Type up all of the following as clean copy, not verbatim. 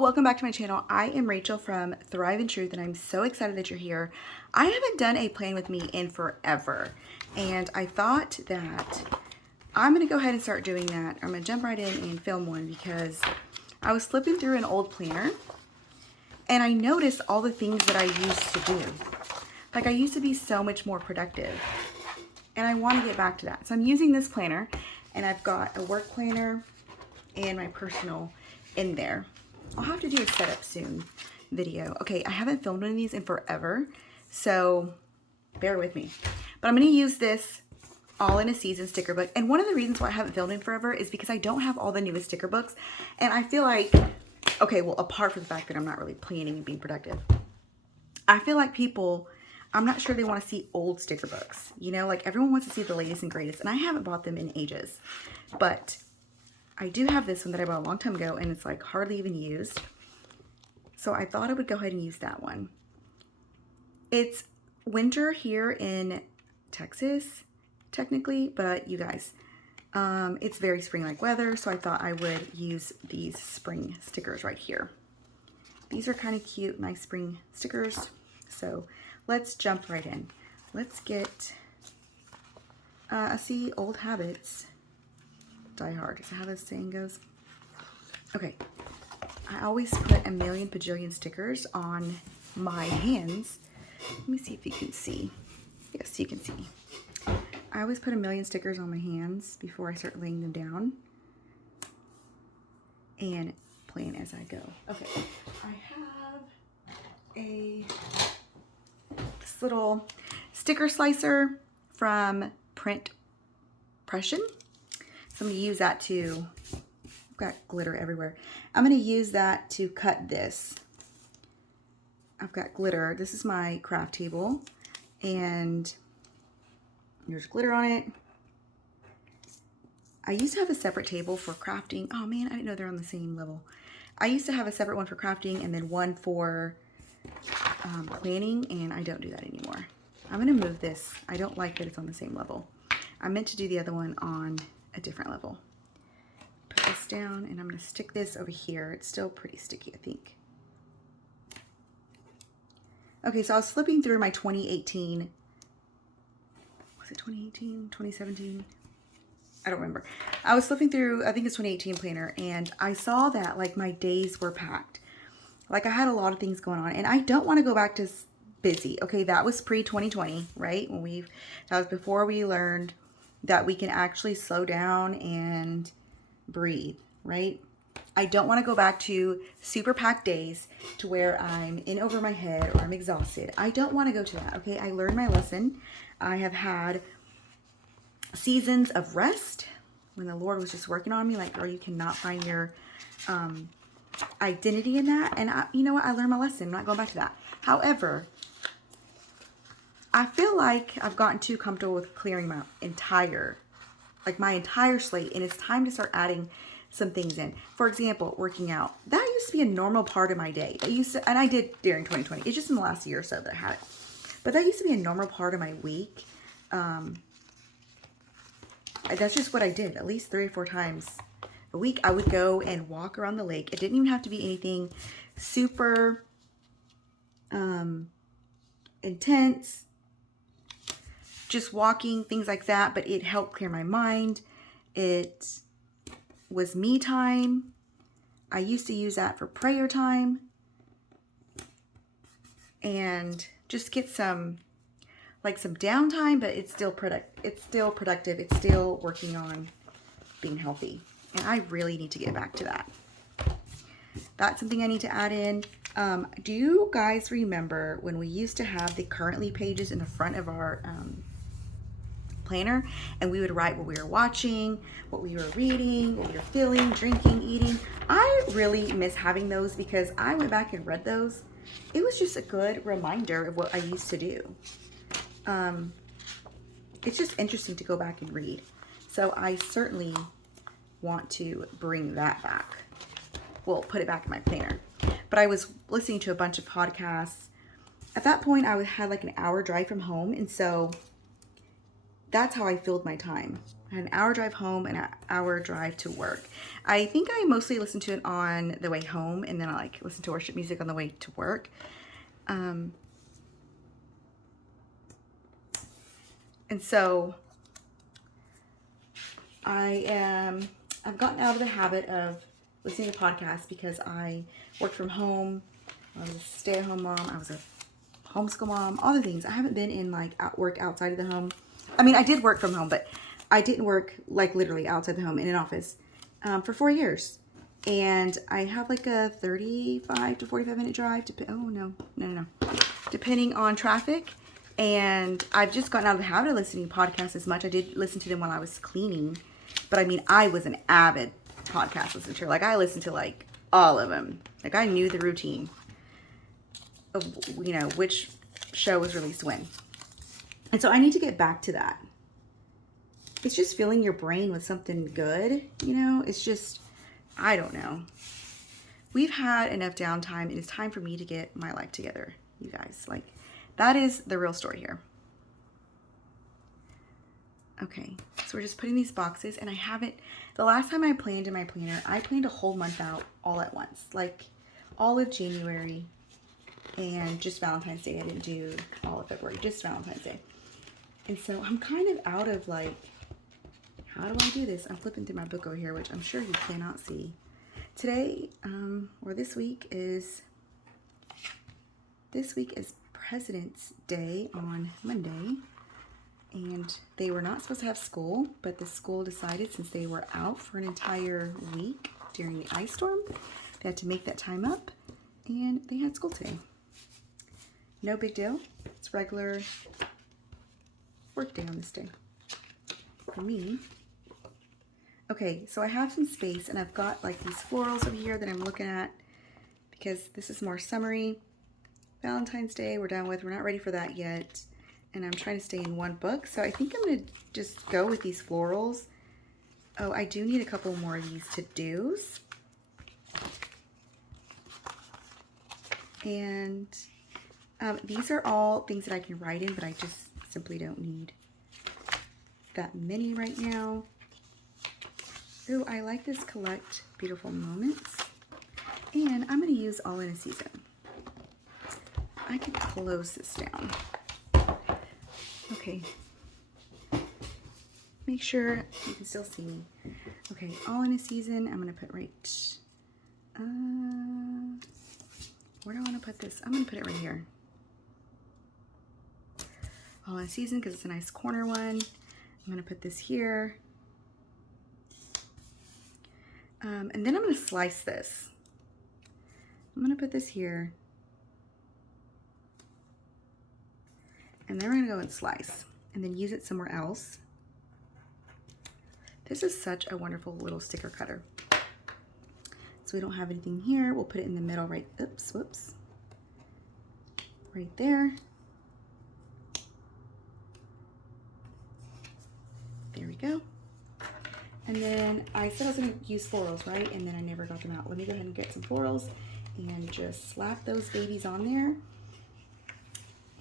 welcome back to my channel. I am Rachel from Thrive in Truth, and I'm so excited that you're here. I haven't done a plan with me in forever, and I thought that I'm going to go ahead and start doing that. I'm going to jump right in and film one because I was flipping through an old planner, and I noticed all the things that I used to do. Like, I used to be so much more productive, and I want to get back to that. So I'm using this planner, and I've got a work planner and my personal in there. I'll have to do a setup soon video. Okay, I haven't filmed one of these in forever, so bear with me. But I'm going to use this all in a season sticker book. And one of the reasons why I haven't filmed in forever is because I don't have all the newest sticker books. And I feel like, okay, well, apart from the fact that I'm not really planning and being productive, I feel like people, I'm not sure they want to see old sticker books. You know, like everyone wants to see the latest and greatest. And I haven't bought them in ages. But I do have this one that I bought a long time ago, and it's like hardly even used. So I thought I would go ahead and use that one. It's winter here in Texas, technically, but you guys, it's very spring-like weather, so I thought I would use these spring stickers right here. These are kind of cute, nice spring stickers. So let's jump right in. Let's get, I see old habits die hard. Is that how this saying goes? Okay. I always put a million bajillion stickers on my hands. Let me see if you can see. Yes, you can see. I always put a million stickers on my hands before I start laying them down and plan as I go. Okay. I have this little sticker slicer from Print Pression. So I'm going to use that to, I've got glitter everywhere. I'm going to use that to cut this. I've got glitter. This is my craft table, and there's glitter on it. I used to have a separate table for crafting. Oh man, I didn't know they're on the same level. I used to have a separate one for crafting and then one for planning, and I don't do that anymore. I'm going to move this. I don't like that it's on the same level. I meant to do the other one on a different level. Put this down, and I'm going to stick this over here. It's still pretty sticky, I think. Okay, so I was flipping through my 2018. Was it 2018? 2017? I don't remember. I was flipping through, I think it's 2018 planner, and I saw that like my days were packed. Like I had a lot of things going on, and I don't want to go back to busy. Okay, that was pre-2020, right? That was before we learned that we can actually slow down and breathe, right? I don't want to go back to super packed days to where I'm in over my head or I'm exhausted. I don't want to go to that, okay? I learned my lesson. I have had seasons of rest when the Lord was just working on me, like, girl, you cannot find your identity in that. And you know what? I learned my lesson. I'm not going back to that. However, I feel like I've gotten too comfortable with clearing my entire slate, and it's time to start adding some things in. For example, working out. That used to be a normal part of my day. And I did during 2020. It's just in the last year or so that I had it. But that used to be a normal part of my week. That's just what I did. At least 3 or 4 times a week, I would go and walk around the lake. It didn't even have to be anything super intense. Just walking, things like that, but it helped clear my mind. It was me time. I used to use that for prayer time and just get some downtime, but it's still productive. It's still working on being healthy, and I really need to get back to that. That's something I need to add in. Do you guys remember when we used to have the currently pages in the front of our planner, and we would write what we were watching, what we were reading, what we were feeling, drinking, eating? I really miss having those because I went back and read those. It was just a good reminder of what I used to do. It's just interesting to go back and read. So I certainly want to bring that back. Well, put it back in my planner. But I was listening to a bunch of podcasts. At that point, I had like an hour drive from home, and so that's how I filled my time. I had an hour drive home and an hour drive to work. I think I mostly listened to it on the way home, and then I like listen to worship music on the way to work. And so I've gotten out of the habit of listening to podcasts because I worked from home. I was a stay-at-home mom. I was a homeschool mom, all the things. I haven't been in like work outside of the home. I mean, I did work from home, but I didn't work like literally outside the home in an office for 4 years. And I have like a 35 to 45 minute drive to, depending on traffic. And I've just gotten out of the habit of listening to podcasts as much. I did listen to them while I was cleaning, but I mean, I was an avid podcast listener. Like I listened to like all of them. Like I knew the routine of, you know, which show was released when. And so I need to get back to that. It's just filling your brain with something good, you know? It's just, I don't know. We've had enough downtime. It is time for me to get my life together, you guys. Like, that is the real story here. Okay, so we're just putting these boxes, and I haven't, the last time I planned in my planner, I planned a whole month out all at once. Like, all of January and just Valentine's Day. I didn't do all of February, just Valentine's Day. And so I'm kind of out of like, how do I do this? I'm flipping through my book over here, which I'm sure you cannot see. Today, or this week is President's Day on Monday. And they were not supposed to have school, but the school decided since they were out for an entire week during the ice storm, they had to make that time up, and they had school today. No big deal. It's regular work day on this day for me. Okay, so I have some space, and I've got like these florals over here that I'm looking at because this is more summery. Valentine's Day we're done with. We're not ready for that yet. And I'm trying to stay in one book. So I think I'm going to just go with these florals. Oh, I do need a couple more of these to-dos. And these are all things that I can write in, but I just simply don't need that many right now. Ooh, I like this Collect Beautiful Moments. And I'm going to use All in a Season. I could close this down. Okay, make sure you can still see me. Okay, All in a Season, I'm going to put right, where do I want to put this? I'm going to put it right here. All in a Season, because it's a nice corner one. I'm going to put this here. And then I'm going to slice this. I'm going to put this here. And then we're going to go and slice and then use it somewhere else. This is such a wonderful little sticker cutter. So we don't have anything here. We'll put it in the middle right, oops, whoops. Right there. There we go. And then I said I was going to use florals, right? And then I never got them out. Let me go ahead and get some florals and just slap those babies on there.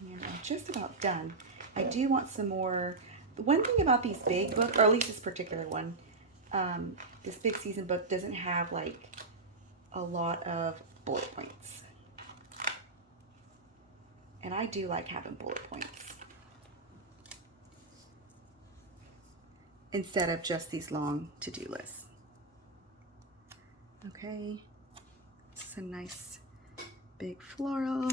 And I'm just about done. I do want some more. The one thing about these big books, or at least this particular one, this big season book doesn't have like a lot of bullet points. And I do like having bullet points instead of just these long to-do lists. Okay, this is a nice big floral.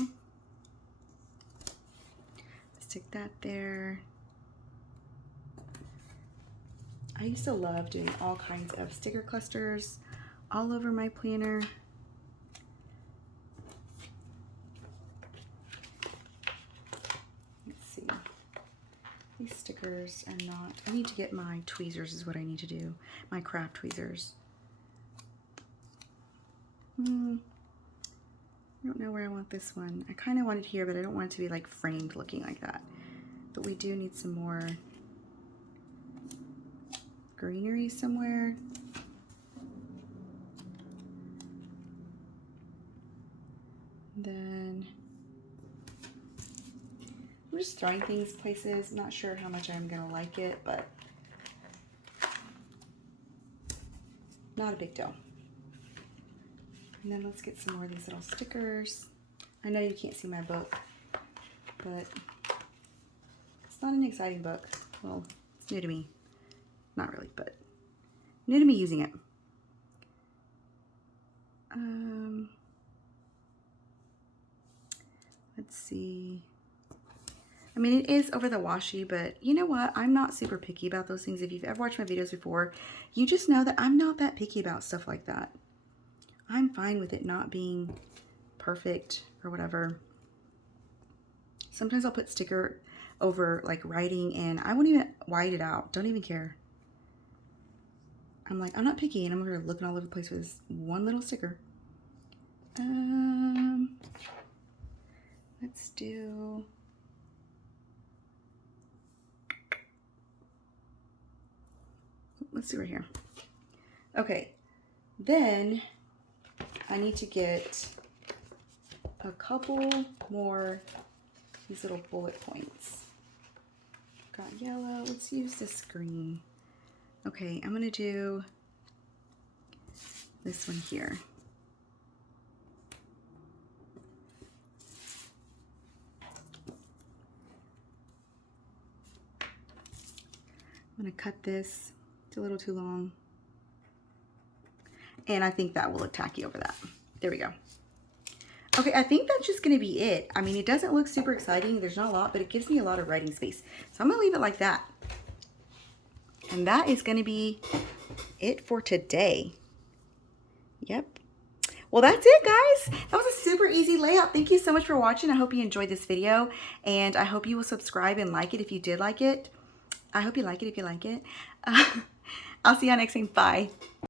Stick that there. I used to love doing all kinds of sticker clusters all over my planner. Let's see. These stickers are not, I need to get my tweezers is what I need to do. My craft tweezers. I don't know where I want this one. I kind of want it here, but I don't want it to be like framed looking like that. But we do need some more greenery somewhere. Then I'm just throwing things places. I'm not sure how much I'm gonna like it, but not a big deal. And then let's get some more of these little stickers. I know you can't see my book, but it's not an exciting book. Well, it's new to me. Not really, but new to me using it. Let's see. I mean, it is over the washi, but you know what? I'm not super picky about those things. If you've ever watched my videos before, you just know that I'm not that picky about stuff like that. I'm fine with it not being perfect or whatever. Sometimes I'll put sticker over like writing and I won't even white it out. Don't even care. I'm like, I'm not picky and I'm over here looking all over the place with this one little sticker. Let's do... Let's see right here. Okay, then I need to get a couple more these little bullet points. Got yellow. Let's use this green. Okay, I'm gonna do this one here. I'm gonna cut this. It's a little too long. And I think that will look tacky over that. There we go. Okay, I think that's just gonna be it. I mean, it doesn't look super exciting. There's not a lot, but it gives me a lot of writing space. So I'm gonna leave it like that. And that is gonna be it for today. Yep. Well, that's it, guys. That was a super easy layout. Thank you so much for watching. I hope you enjoyed this video, and I hope you will subscribe and like it if you did like it. I hope you like it if you like it. I'll see you on next time. Bye.